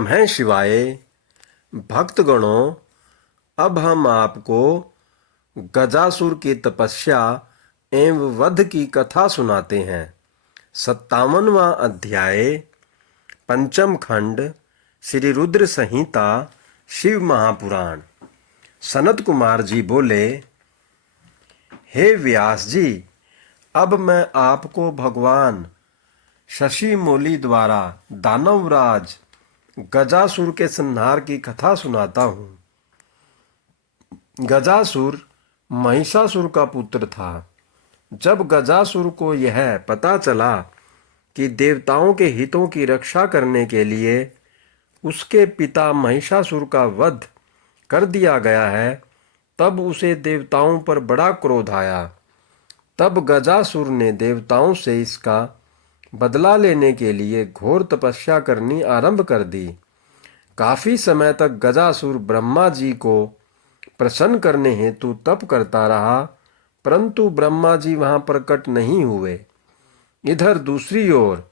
नमः शिवाय। भक्तगणों, अब हम आपको गजासुर की तपस्या एवं वध की कथा सुनाते हैं। 57वां अध्याय, पंचम खंड, श्री रुद्र संहिता, शिव महापुराण। सनत कुमार जी बोले, हे व्यास जी, अब मैं आपको भगवान शशि मोली द्वारा दानवराज गजासुर के संहार की कथा सुनाता हूँ। गजासुर महिषासुर का पुत्र था। जब गजासुर को यह पता चला कि देवताओं के हितों की रक्षा करने के लिए उसके पिता महिषासुर का वध कर दिया गया है, तब उसे देवताओं पर बड़ा क्रोध आया। तब गजासुर ने देवताओं से इसका बदला लेने के लिए घोर तपस्या करनी आरंभ कर दी। काफी समय तक गजासुर ब्रह्मा जी को प्रसन्न करने हेतु तप करता रहा, परंतु ब्रह्मा जी वहां प्रकट नहीं हुए। इधर दूसरी ओर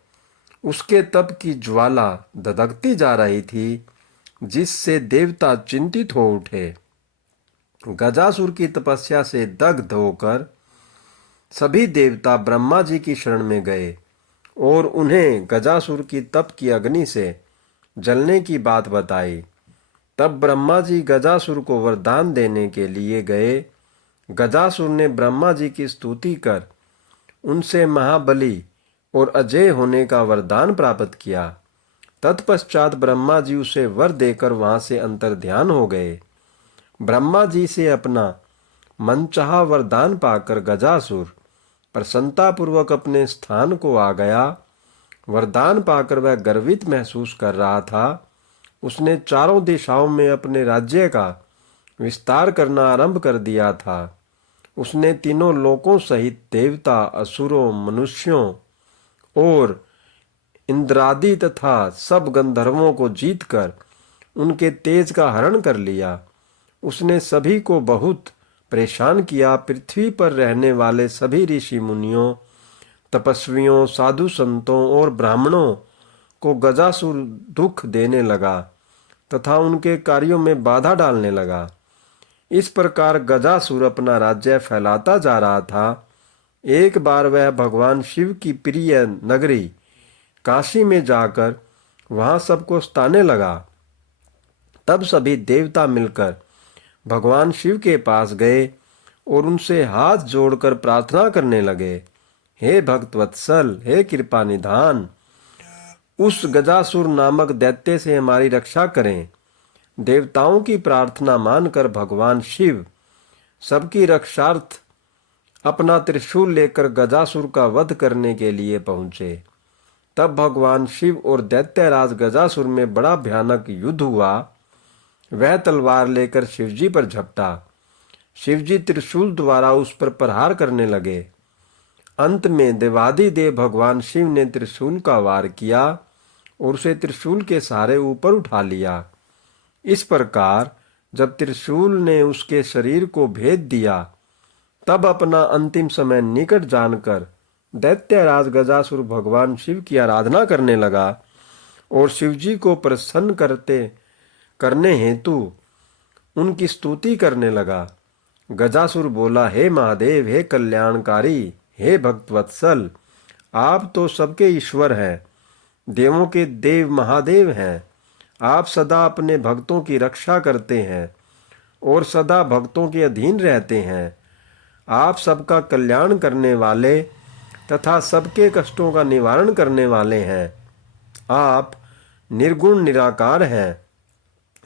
उसके तप की ज्वाला धधकती जा रही थी, जिससे देवता चिंतित हो उठे। गजासुर की तपस्या से दग्ध होकर सभी देवता ब्रह्मा जी की शरण में गए और उन्हें गजासुर की तप की अग्नि से जलने की बात बताई। तब ब्रह्मा जी गजासुर को वरदान देने के लिए गए। गजासुर ने ब्रह्मा जी की स्तुति कर उनसे महाबली और अजय होने का वरदान प्राप्त किया। तत्पश्चात ब्रह्मा जी उसे वर देकर वहां से अंतर्ध्यान हो गए। ब्रह्मा जी से अपना मनचाहा वरदान पाकर गजासुर प्रसन्नतापूर्वक अपने स्थान को आ गया। वरदान पाकर वह गर्वित महसूस कर रहा था। उसने चारों दिशाओं में अपने राज्य का विस्तार करना आरंभ कर दिया था। उसने तीनों लोकों सहित देवता, असुरों, मनुष्यों और इंद्रादि तथा सब गंधर्वों को जीतकर उनके तेज का हरण कर लिया। उसने सभी को बहुत परेशान किया। पृथ्वी पर रहने वाले सभी ऋषि मुनियों, तपस्वियों, साधु संतों और ब्राह्मणों को गजासुर दुख देने लगा तथा उनके कार्यों में बाधा डालने लगा। इस प्रकार गजासुर अपना राज्य फैलाता जा रहा था। एक बार वह भगवान शिव की प्रिय नगरी काशी में जाकर वहां सबको सताने लगा। तब सभी देवता मिलकर भगवान शिव के पास गए और उनसे हाथ जोड़कर प्रार्थना करने लगे, हे भक्त वत्सल, हे कृपा निधान, उस गजासुर नामक दैत्य से हमारी रक्षा करें। देवताओं की प्रार्थना मानकर भगवान शिव सबकी रक्षार्थ अपना त्रिशूल लेकर गजासुर का वध करने के लिए पहुंचे। तब भगवान शिव और दैत्यराज गजासुर में बड़ा भयानक युद्ध हुआ। वह तलवार लेकर शिवजी पर झपटा। शिवजी त्रिशूल द्वारा उस पर प्रहार करने लगे। अंत में देवादिदेव भगवान शिव ने त्रिशूल का वार किया और उसे त्रिशूल के सहारे ऊपर उठा लिया। इस प्रकार जब त्रिशूल ने उसके शरीर को भेद दिया, तब अपना अंतिम समय निकट जानकर दैत्यराज गजासुर भगवान शिव की आराधना करने लगा और शिवजी को प्रसन्न करने हेतु उनकी स्तुति करने लगा। गजासुर बोला, हे महादेव, हे कल्याणकारी, हे भक्तवत्सल, आप तो सबके ईश्वर हैं, देवों के देव महादेव हैं। आप सदा अपने भक्तों की रक्षा करते हैं और सदा भक्तों के अधीन रहते हैं। आप सबका कल्याण करने वाले तथा सबके कष्टों का निवारण करने वाले हैं। आप निर्गुण निराकार हैं।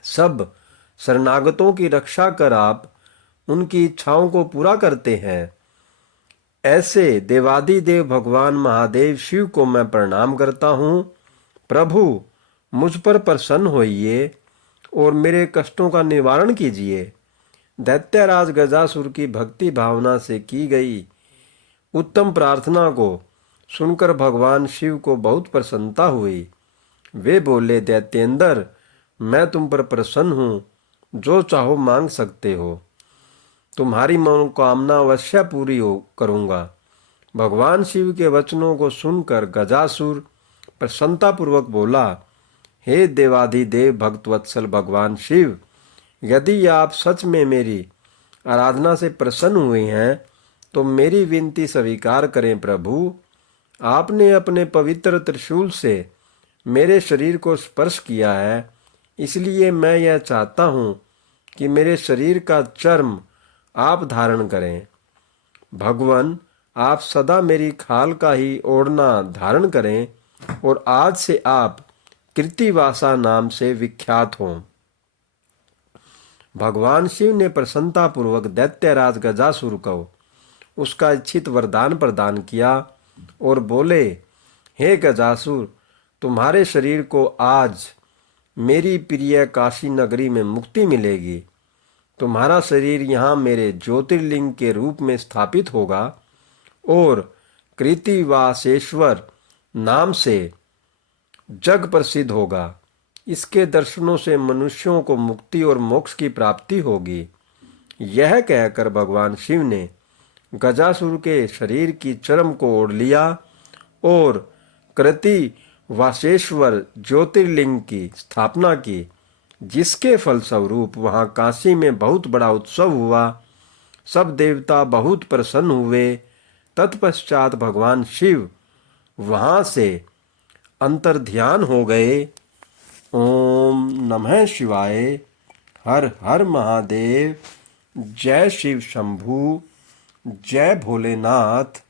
सब शरणागतों की रक्षा कर आप उनकी इच्छाओं को पूरा करते हैं। ऐसे देवादिदेव भगवान महादेव शिव को मैं प्रणाम करता हूँ। प्रभु, मुझ पर प्रसन्न होइए और मेरे कष्टों का निवारण कीजिए। दैत्यराज गजासुर की भक्ति भावना से की गई उत्तम प्रार्थना को सुनकर भगवान शिव को बहुत प्रसन्नता हुई। वे बोले, दैत्येंद्र, मैं तुम पर प्रसन्न हूँ, जो चाहो मांग सकते हो। तुम्हारी मनोकामना अवश्य पूरी करूँगा। भगवान शिव के वचनों को सुनकर गजासुर प्रसन्नतापूर्वक बोला, हे देवाधिदेव भक्तवत्सल भगवान शिव, यदि आप सच में मेरी आराधना से प्रसन्न हुए हैं तो मेरी विनती स्वीकार करें प्रभु। आपने अपने पवित्र त्रिशूल से मेरे शरीर को स्पर्श किया है, इसलिए मैं यह चाहता हूँ कि मेरे शरीर का चर्म आप धारण करें। भगवान, आप सदा मेरी खाल का ही ओढ़ना धारण करें और आज से आप कृतिवासा नाम से विख्यात हों। भगवान शिव ने प्रसन्नतापूर्वक दैत्यराज गजासुर को उसका इच्छित वरदान प्रदान किया और बोले, हे गजासुर, तुम्हारे शरीर को आज मेरी प्रिय काशी नगरी में मुक्ति मिलेगी। तुम्हारा शरीर यहाँ मेरे ज्योतिर्लिंग के रूप में स्थापित होगा और कृतिवासेश्वर नाम से जग प्रसिद्ध होगा। इसके दर्शनों से मनुष्यों को मुक्ति और मोक्ष की प्राप्ति होगी। यह कहकर भगवान शिव ने गजासुर के शरीर की चर्म को ओढ़ लिया और कृति वासेश्वर ज्योतिर्लिंग की स्थापना की, जिसके फलस्वरूप वहाँ काशी में बहुत बड़ा उत्सव हुआ। सब देवता बहुत प्रसन्न हुए। तत्पश्चात भगवान शिव वहाँ से अंतर्ध्यान हो गए। ओम नमः शिवाय। हर हर महादेव। जय शिव शंभू। जय भोलेनाथ।